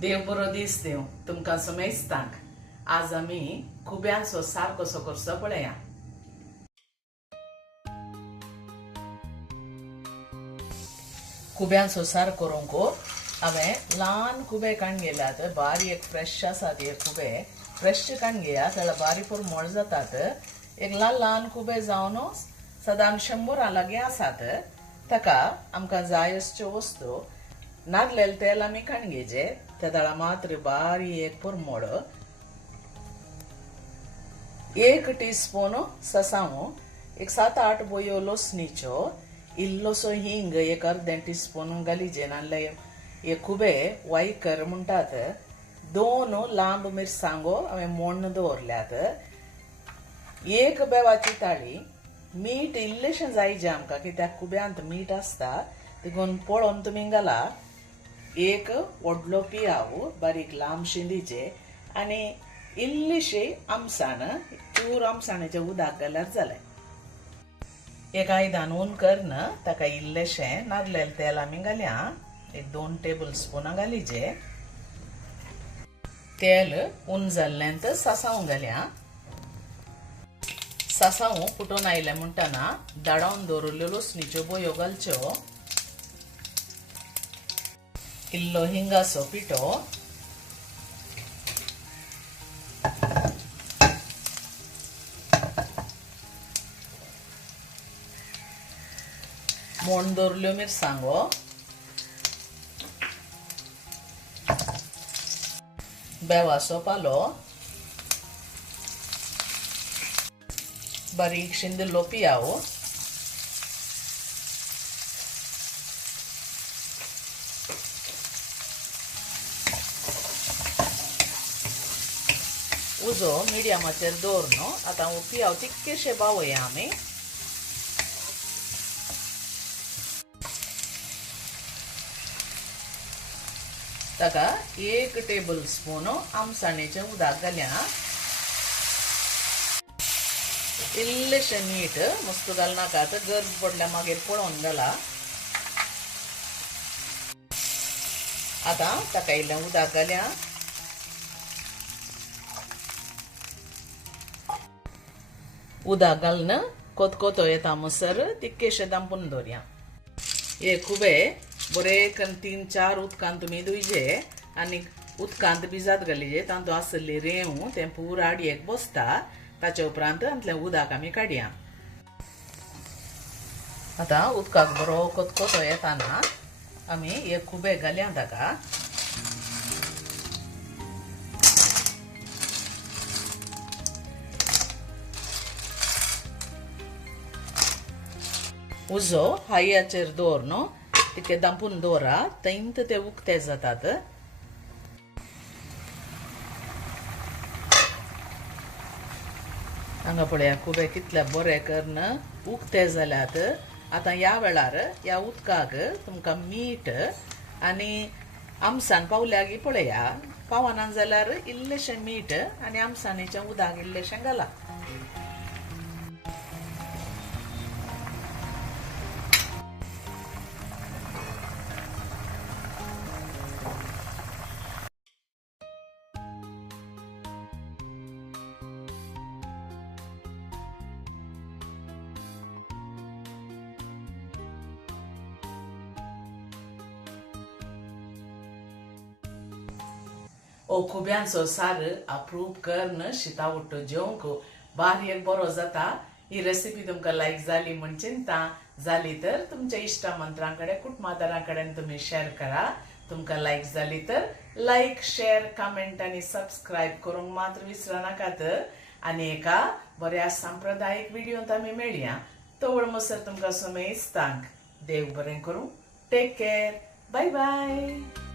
देव बरो दीस देव तुमकां सुमेस्तांक आज आमी खुब्यांचो सार कसो करचो पळया। खुब्यांचो सार करूंक हांवें ल्हान खुबे काडून घेयल्यात, बारीक फ्रेश आसात हे खुबे, फ्रेश काडून घेयात जाल्यार बारीक मोड जातात। एक ल्हान ल्हान खुबे जावन सादारण 100 लागी आसात। ताका आमकां जाय अश्यो वस्तू नागलेलें तेल आमी काडून घेवचें, त्या मात्र बारीक मोड, 1 टीस्पून ससाव, एक 7-8 बोयो लसणीच्यो, इल्लोसो हिंग एक अर्दें टीस्पून घालीचे, नाजाल्यार हे खुबे वायकर म्हणटात। 2 लांब मिरसांगो हांवें मोडून दवरल्यात, 1 बेवाची ताळी, मीठ इल्लेशें जायचें आमकां कित्याक खुब्यांत मीठ आसता देखून पळोवन तुमी घाला। 1 व्हडलो पियाव बारीक लांब शिंदीचे आनी इल्लीशी आमसाण, चूर आमसाणेचें उदक घाल्यार जालें। एक आयदान ऊन करून ताका इल्लेशें नागलेलें तेल आमी घालया, एक 2 टेबल स्पून घालीचे। तेल ऊन जाल्ल्यांत सासाव घालया, सासाव फुटून आयले म्हणटना दाडोवन दवरल्ल्यो लसणीच्यो बोयो घालच्यो, इल्लो हिंगाचो पिठो, मोडून दवरल्ल्यो मिरसांगो, बेवाचो पालो, बारीक शिंदिल्लो पियाव, उजो मिडियमाचेर दवरून आतां पियाव तिक्केशे बावया आमी। ताका 1 टेबल स्पून आमसाणेचें उदक घालया, इल्लेशें मीठ मस्त घालनाकात, गरज पडल्यार मागीर पळोवन घाला। आतां ताका इल्लें उदक घालया, उदक घालून कोतकोतो येता म्हणसर तिक्केशें दांपून दवरया। हे खुबे बरे 3-4 उदकांत तुमी धुयचे आनी उदकांत भिजत घालीचे, तातूंत आसली रेंव तें पुरो आडयेक बसता, ताचे उपरांत तांतलें उदक आमी काडया। आतां उदकाक बरो कोतकोतो येताना आमी हे खुबे घालया ताका, उजो हाययाचेर दवरून तिके दांपून दवरा, थंयत ते उक्ते जातात। हांगा पळया खुबे कितले बरे करून उक्ते जाल्यात। आतां ह्या वेळार ह्या उदकाक तुमकां मीठ आनी आमसाण पावल्या गी पळया, पावना जाल्यार इल्लेशें मीठ आनी आमसाणेचें उदक इल्लेशें घाला। ओ खुब्यांचो सार अप्रूव करून शिता उट्टो जेवंक बारीक बरो जाता। ही रेसिपी तुमकां लायक जाली म्हण चिंता, जाली तर तुमच्या इश्टमंत्रां कडेन कुटुंबादारां कडेन तुमी शेअर करा। तुमकां लायक जाली तर लायक, शेअर, कमेंट आनी सबस्क्रायब करूंक मात्र विसरा नाकात। आनी एका बऱ्या सांप्रदायिक व्हिडिओंत आमी मेळया, तोवर म्हणसर तुमकां सुमेस्तांक देव बरें करूं। Take care, bye bye.